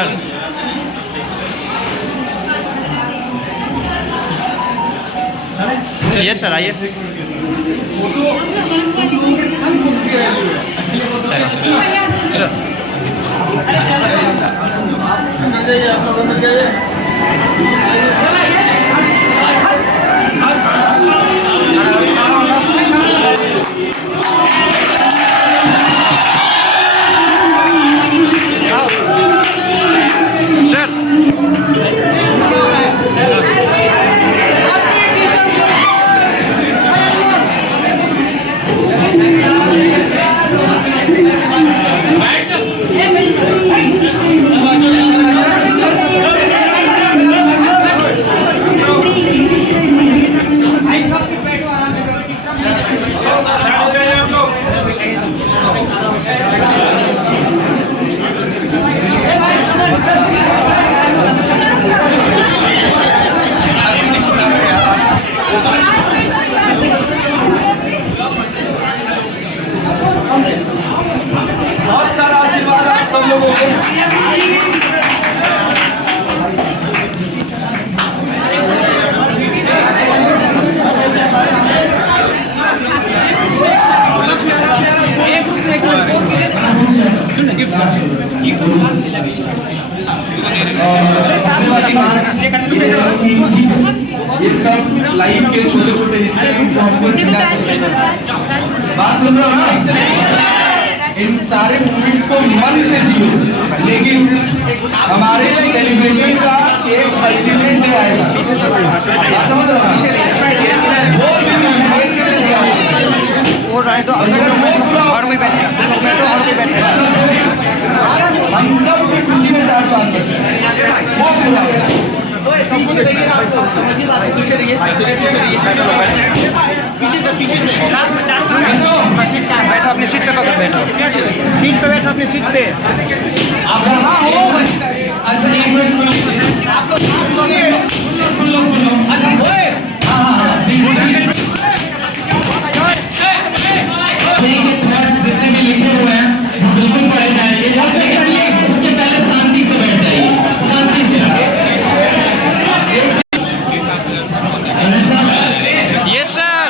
Sir. Yes sir, आइए। बहुत सारा आशीर्वाद आप सब लोगों को। ये सब लाइफ के छोटे छोटे हिस्से बात सुन रहे हो ना? इन सारे मूवमेंट्स को मन से जियो, लेकिन हमारे सेलिब्रेशन का एक अल्टीमेट डे आएगा। बात समझ रहे हो? वो राइट तो और कोई बैठेगा हम सब की खुशी में चार चांद बैठे पीछे रहिए, आप समझिए बात, पीछे रहिए, पीछे से बैठो अपनी सीट पे, पकड़ बैठो सीट पे, बैठो अपनी सीट पे। अच्छा एक मिनट सुनो, आप लोग सुन लो। अच्छा जितने भी लिखे हुए हैं बिल्कुल पढ़े जाएंगे, लेकिन उसके पहले शांति से बैठ जाइए, शांति से। Yes sir.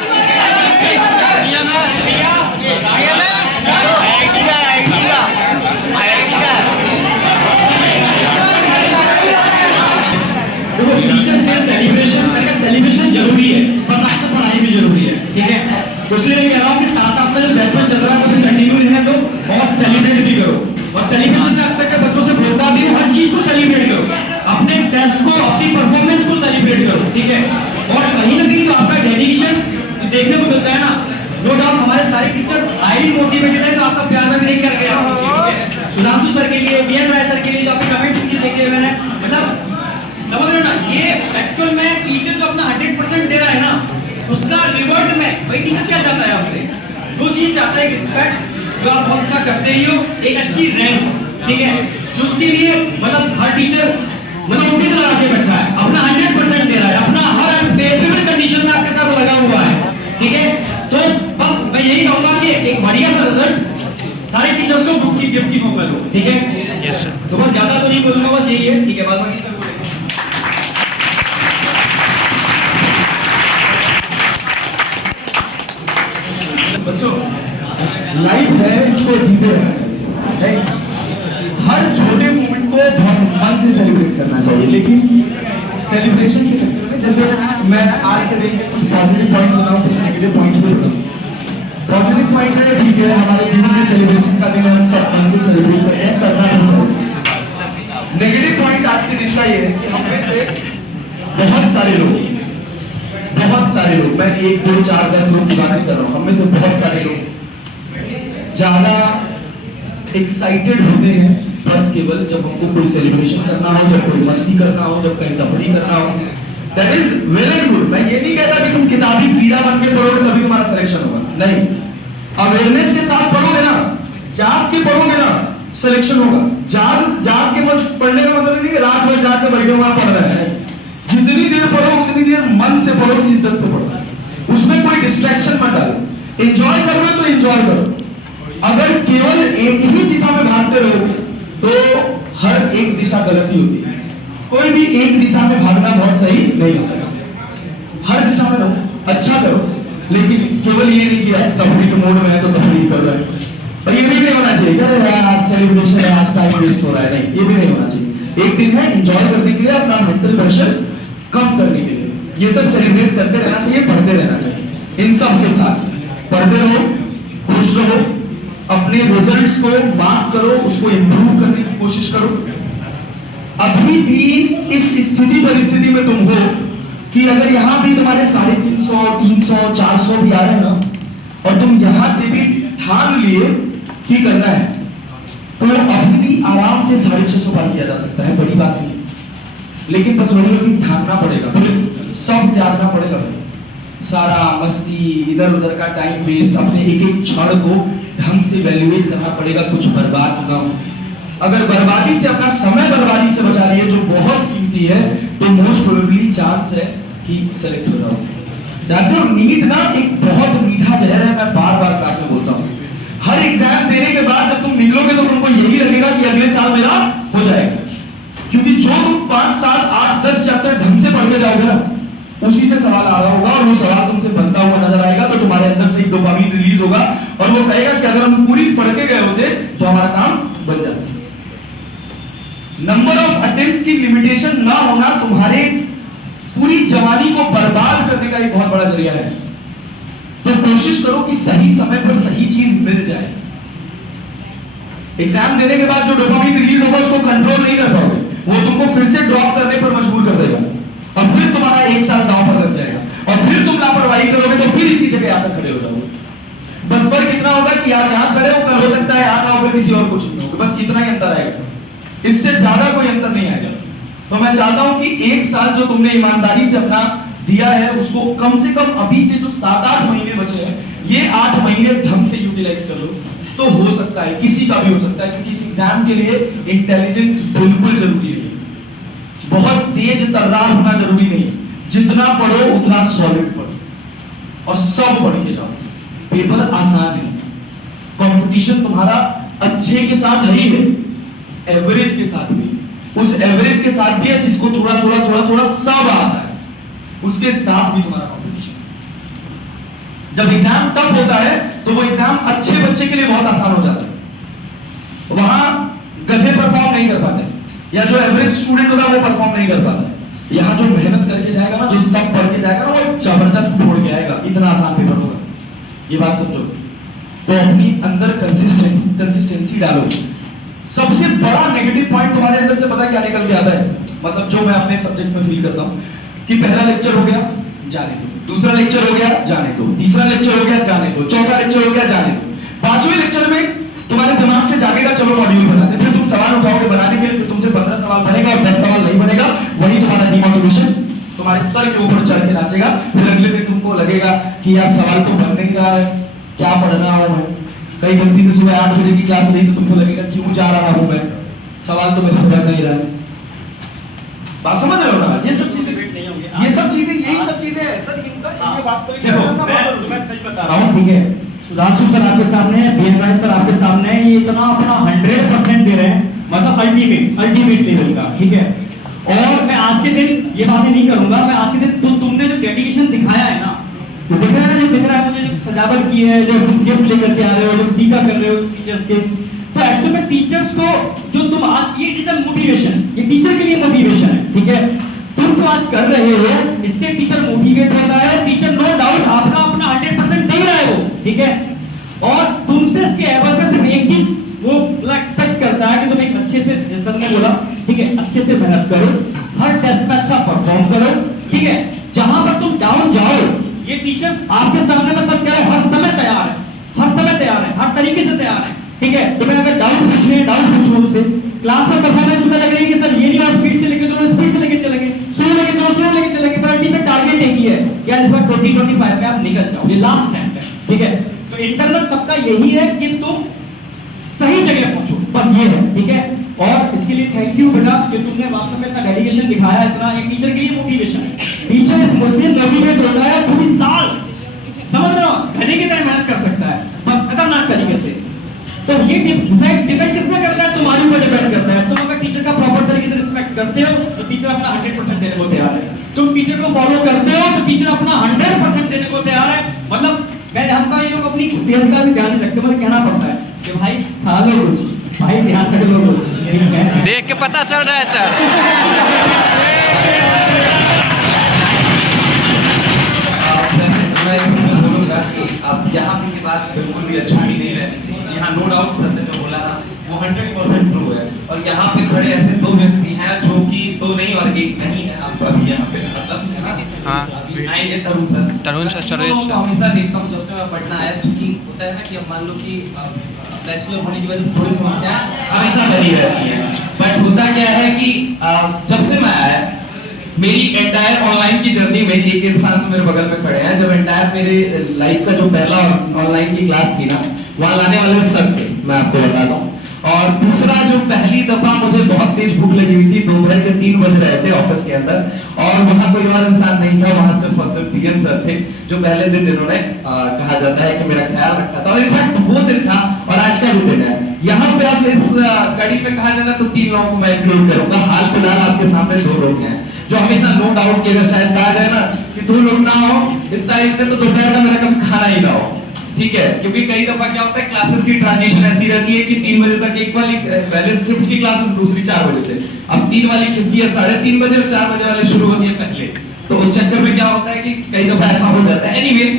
देखो टीचर्स डे सेलिब्रेशन जरूरी है, बस आपको पढ़ाई भी जरूरी है, ठीक है? तो इसलिए कह रहा हूँ कि साथ साथ में जो बैचमेंट चल रहा है तो कंटिन्यू रहने दो और सेलिब्रेट भी करो। और सेलिब्रेशन में अक्सर के बच्चों से बोलता भी हूँ, हर चीज को सेलिब्रेट करो, अपने टेस्ट को, अपनी परफॉर्मेंस को सेलिब्रेट करो, ठीक है? और कहीं ना कहीं जो आपका डेडिकेशन देखने को मिलता है ना, नो डाउट हमारे सारे टीचर हाईली मोटिवेटेड है, तो आपका प्यार में नहीं कर गया, ठीक है? सुधांशु सर के लिए, बीएन राय सर के लिए जो आपके कमेंट देखे मैंने, मतलब समझ रहे हो ना, ये एक्चुअल में टीचर जो अपना 100% दे रहा है ना, उसका रिवॉर्ड में भाई टीचर क्या चाहता है आपसे? दो चीज चाहता है, रिस्पेक्ट जो आप बहुत अच्छा करते ही हो, एक अच्छी रैंक, ठीक है? जो उसके लिए मतलब हर टीचर मतलब उनकी तरह आके बैठा है, अपना 100% दे रहा है, अपना हर फेवरेबल कंडीशन में आपके साथ लगा हुआ है, ठीक है? तो बस मैं यही कहूंगा कि एक बढ़िया सा रिजल्ट सारे टीचर्स को बुक की गिफ्ट की फॉर्म में दो, ठीक है? तो बस ज्यादा तो नहीं बोलूंगा, बस यही है, ठीक है? बाद में किसी को बच्चों लाइफ है, इसको जीते रहना चाहिए। हर छोटे मोमेंट को बहुत मन से सेलिब्रेट करना चाहिए, लेकिन सेलिब्रेशन के चक्कर में जैसे मैं आज के दिन कुछ पॉजिटिव पॉइंट बताऊं, कुछ नेगेटिव पॉइंट भी बताऊं। पॉजिटिव पॉइंट है, ठीक है, हमारे जीवन में सेलिब्रेशन का दिन हम सब मन से सेलिब्रेट करते हैं, करना नहीं चाहिए। नेगेटिव पॉइंट आज के दिन का ये है कि हम में से बहुत सारे लोग, मैं 1 2 4 10 लोग की बात नहीं कर रहा हूँ, हम में से बहुत सारे लोग ज्यादा एक्साइटेड होते हैं बस केवल जब हमको कोई सेलिब्रेशन करना हो, जब कोई मस्ती करना हो, जब कहीं तफरीह करना हो। That is well and good. मैं ये नहीं कहता कि तुम किताबी कीड़ा बन के पढ़ोगे तभी तुम्हारा सिलेक्शन होगा, नहीं। अवेयरनेस के साथ पढ़ोगे ना, जाग के पढ़ोगे ना, सिलेक्शन होगा। जाग के मत पढ़ने का मतलब नहीं कि रात भर जाग के बैठे हुआ पढ़ रहे हैं। जितनी देर पढ़ो उतनी देर मन से पढ़ो, शिद्दत से पढ़ो, उसमें कोई डिस्ट्रैक्शन मत डालो। एंजॉय करोगे तो एंजॉय करो। अगर केवल एक ही दिशा में भागते रहोगे तो हर एक दिशा गलत ही होती है। कोई भी एक दिशा में भागना बहुत सही नहीं होता। हर दिशा में रहो, अच्छा करो, लेकिन केवल ये नहीं किया तफरी के मूड में है तो तफरी कर रहा है। और ये भी नहीं होना चाहिए कि यार सेलिब्रेशन है, आज टाइम वेस्ट हो रहा है, नहीं, ये भी नहीं होना चाहिए। एक दिन है एंजॉय करने के लिए, अपना मेंटल प्रेशर कम करने के लिए, ये सब सेलिब्रेट करते रहना चाहिए, पढ़ते रहना चाहिए। इन सब के साथ पढ़ते रहो, खुश रहो, अपने रिजल्ट्स को मार्क करो, उसको इंप्रूव करने की कोशिश करो। अभी भी इस स्थिति परिस्थिति में तुम हो कि अगर यहां भी तुम्हारे 350, 300, 400 भी आ रहे हैं ना, और तुम यहां से भी ठान लिए कि करना है, तो अभी भी आराम से 650 पार किया जा सकता है, बड़ी बात नहीं। लेकिन बस वही है कि ठानना पड़ेगा, फिर सब त्यागना पड़ेगा। फिर सारा मस्ती, इधर उधर का टाइम वेस्ट, अपने एक एक क्षण को ढंग से वैल्यूएट करना पड़ेगा, कुछ बर्बाद ना हो। अगर बर्बादी से अपना समय बर्बादी से बचा लिए, जो बहुत कीमती है, तो मोस्ट प्रोबेबली चांस है कि सेलेक्ट हो जाओ। डॉक्टर नीट ना एक बहुत मीठा जहर है, मैं बार बार क्लास में बोलता हूँ। हर एग्जाम देने के बाद जब तुम निकलोगे तो तुमको यही लगेगा कि अगले साल मेरा हो जाएगा, क्योंकि जो तुम 5, 7, 8, 10 चैप्टर ढंग से पढ़ के जाओगे ना, उसी से सवाल आ रहा होगा, और वो सवाल तुमसे बनता हुआ नजर आएगा, तो तुम्हारे अंदर से एक डोपामिन रिलीज होगा, और वो कहेगा कि अगर हम पूरी पढ़ के गए होते तो हमारा काम बन जाता। नंबर ऑफ अटेम्प्ट्स की लिमिटेशन ना होना तुम्हारे पूरी जवानी को बर्बाद करने का एक बहुत बड़ा जरिया है। तो कोशिश करो कि सही समय पर सही चीज मिल जाए। एग्जाम देने के बाद जो डोपामिन रिलीज होगा उसको कंट्रोल नहीं कर पाओगे, वो तुमको फिर से ड्रॉप करने पर मजबूर कर देगा, और फिर तुम्हारा 1 साल दांव पर लग जाएगा, और फिर तुम लापरवाही करोगे तो फिर इसी जगह आकर खड़े हो जाओगे। बस फर्क इतना होगा कि आज यहां खड़े हो, कल हो सकता है यहां ना होकर किसी और को चुनोगे, बस इतना ही अंतर आएगा, इससे ज्यादा कोई अंतर नहीं आएगा। तो मैं चाहता हूं कि 1 साल जो तुमने ईमानदारी से अपना दिया है, उसको कम से कम अभी से जो 7-8 महीने बचे हैं, ये 8 महीने ढंग से यूटिलाइज कर लो, तो हो सकता है, किसी का भी हो सकता है, क्योंकि इस एग्जाम के लिए इंटेलिजेंस बिल्कुल जरूरी नहीं है, बहुत तेज तर्रार होना जरूरी नहीं है। जितना पढ़ो उतना सॉलिड पढ़ो, और सब पढ़ के जाओ। पेपर आसान है, कंपटीशन तुम्हारा अच्छे के साथ है ही है, एवरेज के साथ भी, उस एवरेज के साथ भी है जिसको थोड़ा थोड़ा थोड़ा थोड़ा सब आता है, उसके साथ भी तुम्हारा कंपटीशन। जब एग्जाम टफ होता है तो वो एग्जाम अच्छे बच्चे के लिए बहुत आसान हो जाता है, वहां गधे परफॉर्म नहीं कर पाते, या जो एवरेज स्टूडेंट होता है वो परफॉर्म नहीं कर पाता। यहाँ जो मेहनत करके जाएगा ना, जो सब पढ़ के जाएगा ना, वो जबरदस्त फोड़ के आएगा, इतना आसान पेपर होगा, ये बात समझो। तो अपनी अंदर कंसिस्टेंसी डालो। सबसे बड़ा नेगेटिव पॉइंट तुम्हारे अंदर से पता क्या निकल के आता है, मतलब जो मैं अपने सब्जेक्ट में फील करता हूँ, कि पहला लेक्चर हो गया जाने दो, दूसरा लेक्चर हो गया जाने दो, तीसरा लेक्चर हो गया जाने दो, चौथा लेक्चर हो गया जाने दो, 5वें लेक्चर में तुम्हारे दिमाग से जागेगा चलो मॉड्यूल बनाते, फिर तुम सवाल उठाओगे बनाने के लिए, फिर तुमसे 15 सवाल बनेगा और 10 सवाल नहीं बनेगा, वही तुम्हारा डिमोटिवेशन तुम्हारे सर के ऊपर चढ़ के नाचेगा। फिर अगले दिन तुमको लगेगा कि यार सवाल तो बनने का है, क्या पढ़ना हो, कहीं गलती से सुबह 8 बजे की क्लास रही तो तुमको लगेगा क्यों जा रहा हूं मैं, सवाल तो मेरे से बन नहीं रहा है। बात समझ रहे हो ना? ये सब चीजें यही सब चीजें है सर, इनका ये वास्तविक मैं तुम्हें सही बता रहा हूं, ठीक है। सुधांशु सर आपके सामने है, बीएन राय सर आपके सामने है, ये इतना अपना 100% दे रहे हैं, मतलब अल्टीमेट लेवल का, ठीक है। और मैं आज के दिन ये बातें नहीं करूंगा, मैं आज के दिन तुमने जो डेडिकेशन दिखाया है ना, तो दिख रहा है ना, जो दिख रहा है मुझे, जो सजावट की है, जो तुम गिफ्ट लेकर के आ रहे हो, जो टीका कर रहे हो टीचर्स के, तो एक्चुअली में टीचर्स को जो तुम आज, ये इज अ मोटिवेशन, ये टीचर के लिए मोटिवेशन है, ठीक है। तुम जो आज कर रहे हो, इससे टीचर मोटिवेट होता है, टीचर नो डाउट आपका अपना 100% दे रहा है वो, ठीक है। और तुमसे इसके एवज में सिर्फ एक चीज वो एक्सपेक्ट करता है कि तुम एक अच्छे से, जैसा तुमने बोला, ठीक है, अच्छे से मेहनत करो, हर टेस्ट में अच्छा परफॉर्म करो, ठीक है। जहां पर तुम डाउन जाओ, ये टीचर्स आपके सामने में सब क्या है, हर समय तैयार है, हर समय तैयार है, हर तरीके से तैयार है, ठीक है। तुम्हें अगर डाउट पूछो उनसे, क्लास में परफॉर्मेंस तुम्हें लग रही है कि सर ये नहीं, और स्पीड से लेके चलो, स्पीड से लेके चलेंगे, स्लो लेके चलेंगे, पर अल्टीमेट टारगेट एक ही है यार, इस बार 2025 में आप निकल जाओ, ये लास्ट अटेम्प्ट है, ठीक है। तो इंटरनल सबका यही है कि तुम सही जगह पहुंचो, बस ये है, ठीक है। और इसके लिए थैंक यू बेटा कि तुमने वास्तव में इतना डेडिकेशन दिखाया, इतना एक टीचर के लिए मोटिवेशन है। टीचर इस मुझसे मोटिवेट होता है पूरी साल, समझ रहे हो, घड़ी की तरह मेहनत कर सकता है, खतरनाक तरीके से। तो ये डिपेंड किसमें करता है, तुम्हारे ऊपर डिपेंड करता है। तुम अगर टीचर का प्रॉपर टीचर को फॉलो करते हो तो टीचर अपना 100% देने को तैयार है। मतलब मैं जानता हूँ ये लोग अपनी सेहत का भी ध्यान नहीं रखते, मुझे कहना पड़ता है कि भाई खा लो कुछ, भाई ध्यान रख लो कुछ। देख के पता चल रहा है सर। मैं इसमें बोलूँगा कि अब यहाँ पे ये बात बिल्कुल भी अछूती नहीं रहनी चाहिए। यहाँ नो डाउट सत्य जो बोला ना वो 100% ट्रू है। और यहाँ पे खड़े ऐसे दो व्यक्ति हैं जो कि दो नहीं और एक नहीं है। आप अभी यहाँ पे मतलब है ना, हाँ आएंगे तरुण सर। तरुण सर, तो तरुण सर। हमेशा देखता हूँ जब से मैं पढ़ना आया, क्योंकि होता है ना कि अब मान लो कि बैचलर होने की वजह से थोड़ी समस्याएं हमेशा बनी रहती हैं। बट होता क्या है कि जब से मैं आया मेरी एंटायर ऑनलाइन की जर्नी में एक इंसान तो मेरे बगल में खड़े हैं, जब एंटायर मेरे लाइफ का जो पहला ऑनलाइन की क्लास थी ना, वहाँ लाने वाले सर थे, मैं आपको बता दूं। और दूसरा जो पहली दफा मुझे बहुत तेज भूख लगी हुई थी, दोपहर के 3 बज रहे थे ऑफिस के अंदर, और वहाँ कोई और इंसान नहीं था, वहाँ सिर्फ और सिर्फ बीएन सर थे, जो पहले दिन जिन्होंने कहा जाता है कि मेरा ख्याल रखा था। और इनफैक्ट वो दिन था और आज का भी दिन है। यहाँ पे अब इस कड़ी पे कहा जाना तो 3 लोगों को मैं इंक्लूड करूंगा। हाल फिलहाल आपके सामने 2 लोग हैं जो हमेशा नो डाउट कि अगर शायद कहा जाए ना कि 2 लोग ना हो इस टाइम पे तो दोपहर का मेरा कभी खाना ही ना हो, ठीक है। क्योंकि कई दफा क्या होता है क्लासेस की ट्रांजिशन ऐसी रहती है कि 3 बजे तक एक वाली पहले शिफ्ट की क्लासेस, दूसरी 4 बजे से, अब 3 वाली खिसकी है 3:30 बजे और 4 बजे वाली शुरू होती है पहले। तो उस चक्कर में क्या होता है कि कई दफा ऐसा हो जाता है। एनीवे,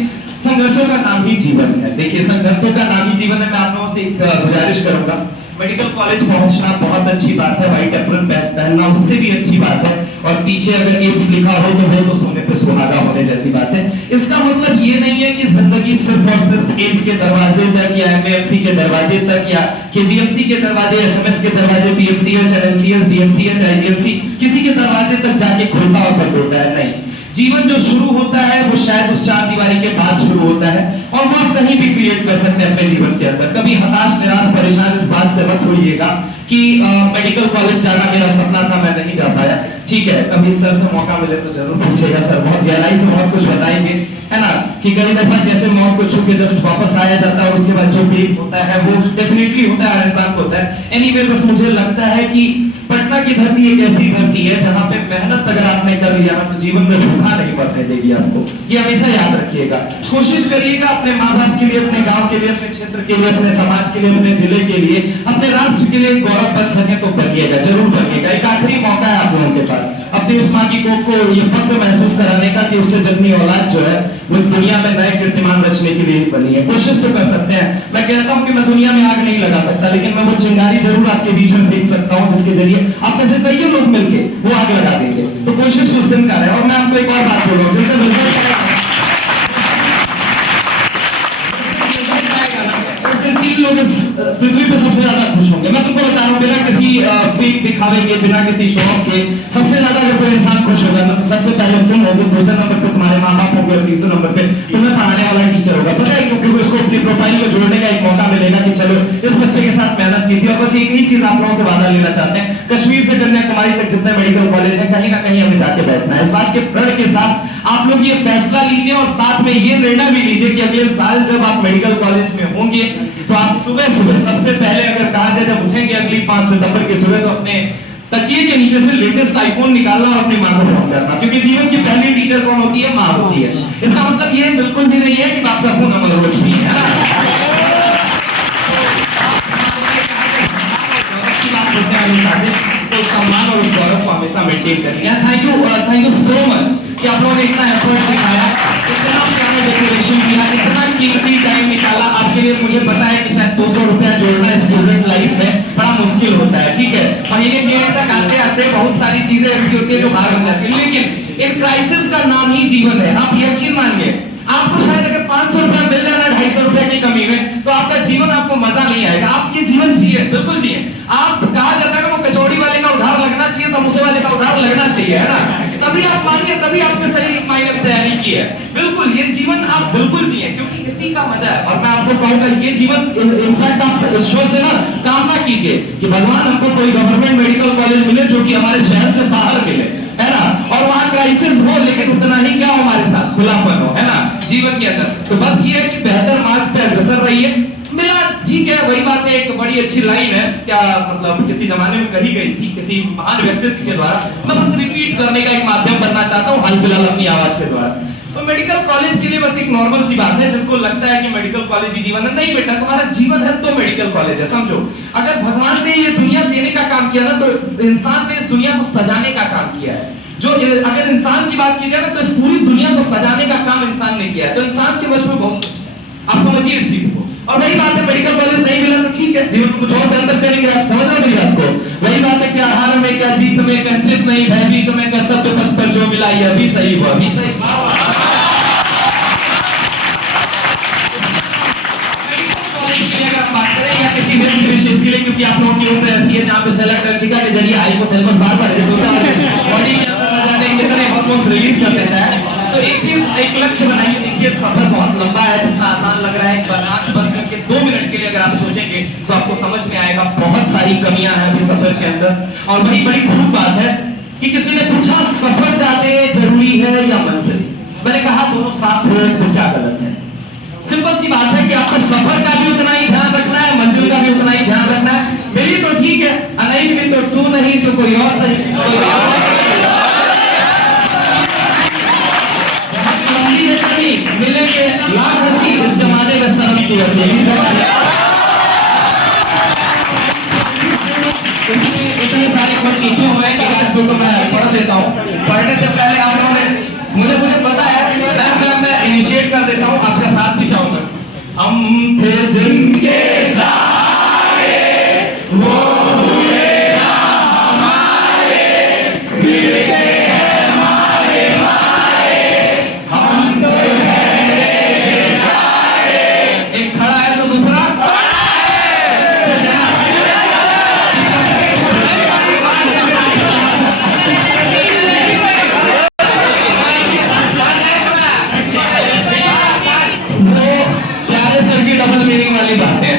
संघर्षों का नाम ही जीवन है। देखिए, संघर्षों का नाम ही जीवन है। मैं आप लोगों से एक गुजारिश करूंगा, मेडिकल कॉलेज पहुंचना बहुत अच्छी बात है, व्हाइट एप्रन पहनना उससे भी अच्छी बात है, और पीछे अगर एम्स लिखा हो तो वो तो सोने पे सुहागा होने जैसी बात है। इसका मतलब ये नहीं है कि जिंदगी सिर्फ और सिर्फ एम्स के दरवाजे तक या एमएमसी के दरवाजे तक या केजीएमसी के दरवाजे, एसएमएस के दरवाजे, पीएमसीएच, एनएमसीएच, डीएमसीएच, आईजीएमसी किसी के दरवाजे तक जाके खुलता और बंद होता है। नहीं, जीवन जो शुरू होता है वो शायद उस 4 दीवारी के बाद शुरू होता है, और वो आप कहीं भी क्रिएट कर सकते हैं अपने जीवन के अंदर। कभी हताश, निराश, परेशान इस बात से मत होइएगा कि मेडिकल कॉलेज जाना मेरा सपना था, मैं नहीं जा पाया। ठीक है, कभी सर से मौका मिले तो जरूर पूछेगा, सर बहुत गहराई से बहुत कुछ बताएंगे, है ना। कि कई दफा जैसे मौत को छू के जस्ट वापस आया जाता है और उसके बाद जो फील होता है वो डेफिनेटली होता है, हर इंसान को होता है। एनीवे, बस मुझे लगता है कि पटना की धरती एक ऐसी धरती है जहां पे मेहनत अगर आपने कर लिया ना तो जीवन में धोखा नहीं पड़ने देगी आपको। ये हमेशा याद रखिएगा। कोशिश करिएगा अपने माँ बाप के लिए, अपने गांव के लिए, अपने क्षेत्र के लिए, अपने समाज के लिए, अपने जिले के लिए, अपने राष्ट्र के लिए गौरव बन सके तो बनिएगा, जरूर बनिएगा। एक आखिरी मौका है आप लोगों के पास अपनी उस माँ की कोख को ये फख्र महसूस कराने का कि उससे जन्मी औलाद जो है वो दुनिया में नए कीर्तिमान रचने के लिए ही बनी है। कोशिश तो कर सकते हैं। मैं कहता हूँ कि मैं दुनिया में आग नहीं लगा सकता, लेकिन मैं वो चिंगारी जरूर आपके बीच में फेंक सकता हूँ जिसके जरिए आप में से कई लोग मिलके वो आग लगा देंगे। तो कोशिश उस दिन का है। और मैं आपको एक और बात बोलूं, जिस दिन रिजल्ट उस दिन 3 लोग इस पृथ्वी पे सबसे ज्यादा खुश होंगे। मैं तुमको बता रहा हूँ, बिना किसी फेक दिखावे के, बिना किसी शो ऑफ के, सबसे ज्यादा अगर कोई इंसान खुश होगा ना तो सबसे पहले तुम होगे, दूसरे नंबर पे तुम्हारे माँ बाप होंगे और तीसरे नंबर पे तुम्हें पढ़ाने वाला टीचर होगा। पता है क्योंकि उसको अपनी प्रोफाइल को जोड़ने का एक मौका मिलेगा कि चलो इस बच्चे के साथ मेहनत की थी। और बस एक ही चीज आप लोगों से वादा लेना चाहते हैं, कश्मीर से कन्याकुमारी तक जितने मेडिकल कॉलेज है कहीं ना कहीं हमें जाके बैठना है। इस बात के प्रण के साथ आप लोग ये फैसला लीजिए और साथ में ये निर्णय भी लीजिए कि अगले साल जब आप मेडिकल कॉलेज में होंगे तो आप सुबह सुबह सबसे पहले अगर कहा जाए जब उठेंगे अगली 5 सितंबर की सुबह, तो अपने तकिए के नीचे से लेटेस्ट आईफोन निकालना और अपनी मां को फोन करना, क्योंकि जीवन की पहली टीचर कौन होती है? मां होती है। इसका मतलब ये बिल्कुल भी नहीं है कि आपका खून अमर हो चुकी है ना। तो सम्मान और उस गौरव को हमेशा मेंटेन करेंगे। थैंक यू सो मच कि आप लोगों ने इतना एफर्ट दिखाया, इतना प्यारा डेकोरेशन किया, इतना कीमती टाइम निकाला आपके लिए। मुझे पता है कि शायद 200 रुपया जोड़ना स्टूडेंट लाइफ में बड़ा मुश्किल होता है, ठीक है। महीने के एंड तक आते आते बहुत सारी चीजें ऐसी होती है जो बाहर हो जाती है, लेकिन एक क्राइसिस का नाम ही जीवन है। आप यकीन मानिए, आपको शायद अगर 500 रुपया मिल जाए ना 250 रुपया की कमी में, तो आपका जीवन, आपको मजा नहीं आएगा। आप ये जीवन जिए, बिल्कुल जिए। आप कहा जाता है कि वो कचौड़ी वाले का उधार लगना चाहिए, समोसे वाले का उधार लगना चाहिए, है ना। तभी आप मानिए, तभी आपने सही मायने में तैयारी की है। बिल्कुल ये जीवन आप बिल्कुल जिए, क्योंकि इसी का मजा है। और मैं आपको कहूंगा ये जीवन, इनफैक्ट आप ईश्वर से ना कामना कीजिए कि भगवान हमको कोई गवर्नमेंट मेडिकल कॉलेज मिले जो कि हमारे शहर से बाहर मिले, है ना, और वहाँ क्राइसिस हो, लेकिन उतना ही क्या हो, हमारे साथ खुलापन हो, है ना, जीवन के अंदर। तो बस ये है कि बेहतर मार्ग पे अग्रसर रहिए। मिला, ठीक है, वही बात है, एक बड़ी अच्छी लाइन है, क्या मतलब किसी जमाने में कही गई थी किसी महान व्यक्तित्व के द्वारा, मैं बस रिपीट करने का एक माध्यम बनना चाहता हूँ हाल फिलहाल अपनी आवाज के द्वारा। तो मेडिकल कॉलेज के लिए बस एक नॉर्मल सी बात है, जिसको लगता है कि मेडिकल कॉलेज ही जीवन है, नहीं बेटा, तुम्हारा जीवन है तो मेडिकल कॉलेज है, समझो। अगर भगवान ने ये दुनिया देने का काम किया ना, तो इंसान ने इस दुनिया को सजाने का काम किया है। जो अगर इंसान की बात की जाए ना, तो इस पूरी दुनिया को सजाने का काम इंसान ने किया है, तो इंसान के वश में बहुत कुछ है। आप समझिए इस चीज को। और वही बात है, मेडिकल कॉलेज नहीं मिला तो ठीक है, जीवन कुछ और बेहतर करेंगे, आप समझ रहे हो मेरी बात को। वही बात है कि आहार में क्या जीत में, कंचित नहीं, भयभीत में, कर्तव्य पथ पर जो मिला यह भी सही हुआ, भी सही। किसी व्यक्ति विशेष के लिए, क्योंकि आप लोगों की उम्र ऐसी है जहाँ पे सेलेक्ट अर्चिका के जरिए हाइपोथैलेमस बार-बार बॉडी के अंदर न जाने कितने हार्मोन्स रिलीज कर देता है। तो एक चीज, एक लक्ष्य बनाइए। देखिए सफर बहुत लंबा है, जितना आसान लग रहा है, बनान बंद करके 2 मिनट के लिए अगर आप सोचेंगे तो आपको समझ में आएगा बहुत सारी कमियां हैं अभी सफर के अंदर। और वही बड़ी खूब बात है कि किसी ने पूछा सफर जाते जरूरी है या मंजिल, मैंने कहा दोनों साथ हो तो क्या गलत है। सिंपल सी बात है कि आपको सफर का भी उतना ही ध्यान रखना है, मंजिल का भी उतना ही ध्यान रखना है। मिली तो ठीक है, नहीं मिली तो तू नहीं तो कोई और सही। मिलेंगे लाख हंसी, इस जमाने में शर्म की अकेली दवाई। इसमें इतने सारे पद लिखे हुए हैं कि आज तो मैं पढ़ देता हूँ। पढ़ने से पहले आप लोगों ने मुझे पता है, मैं इनिशिएट कर देता हूँ, आपका साथ भी चाहूंगा। हम थे जिनके सहारे वो हुए ना हमारे, फिर गए हमारे मारे, हम तो ठहरे बेचारे। एक खड़ा है तो दूसरा डबल मीनिंग वाली बात है।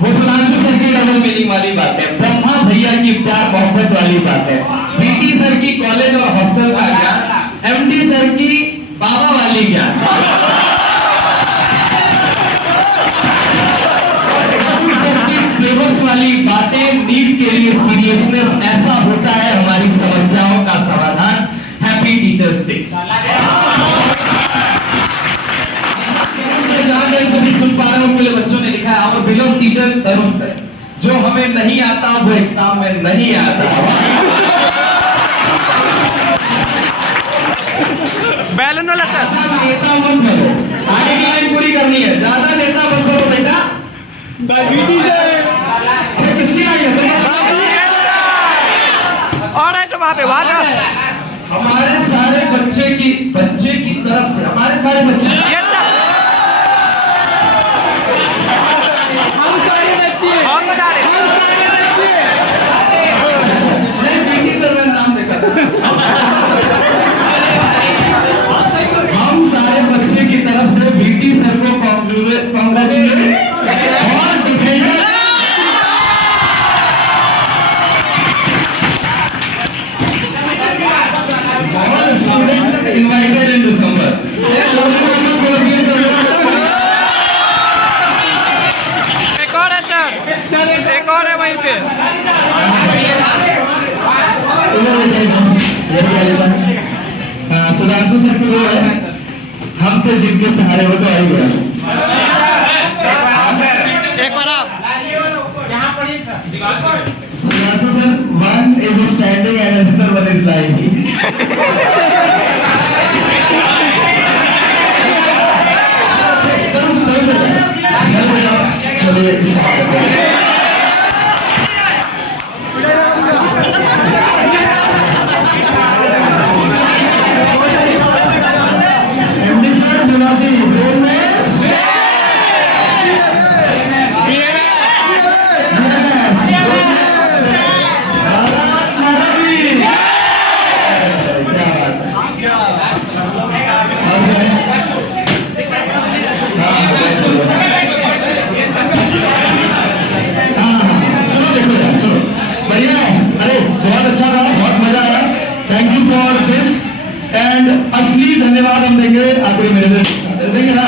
वो सुधांशु सर की डबल मीनिंग वाली बात है, ब्रह्मा भैया की प्यार मोहब्बत वाली बात है, बीटी सर की कॉलेज और हॉस्टल का ज्ञान, एमडी सर की बाबा वाली ज्ञान, सर की सिलेबस वाली बातें, नीट के लिए सीरियसनेस, ऐसा होता है हमारी समस्याओं का समाधान। Happy teachers day. सभी सुन पा रहे हो, बच्चों ने लिखा है आवर बिलोव्ड टीचर तरुण सर, जो हमें नहीं आता वो एग्जाम में नहीं आता। बैलन वाला सर, नेता मत बनो, आगे की लाइन पूरी करनी है, ज्यादा नेता मत बनो बेटा। डायबिटीज है, किसकी लाइन है? और ऐसे वहां पे हमारे सारे बच्चे की तरफ से, हमारे सारे बच्चे, हम सारे बच्चे की तरफ से बीटी सर को कांग्रेचुलेट और डिफेंडर ऑल स्टूडेंट इनवाइटेड इन दिसंबर। एक और है वहीं पे। सुधांशु सर की वो है, हम तो जिनके सहारे वो तो आ ही गया। एक बार आप यहाँ पढ़िए sir. Sudhanshu sir, one is standing and another one is lying। चलिए असली धन्यवाद हम देंगे आखिरी मेरे देंगे ना।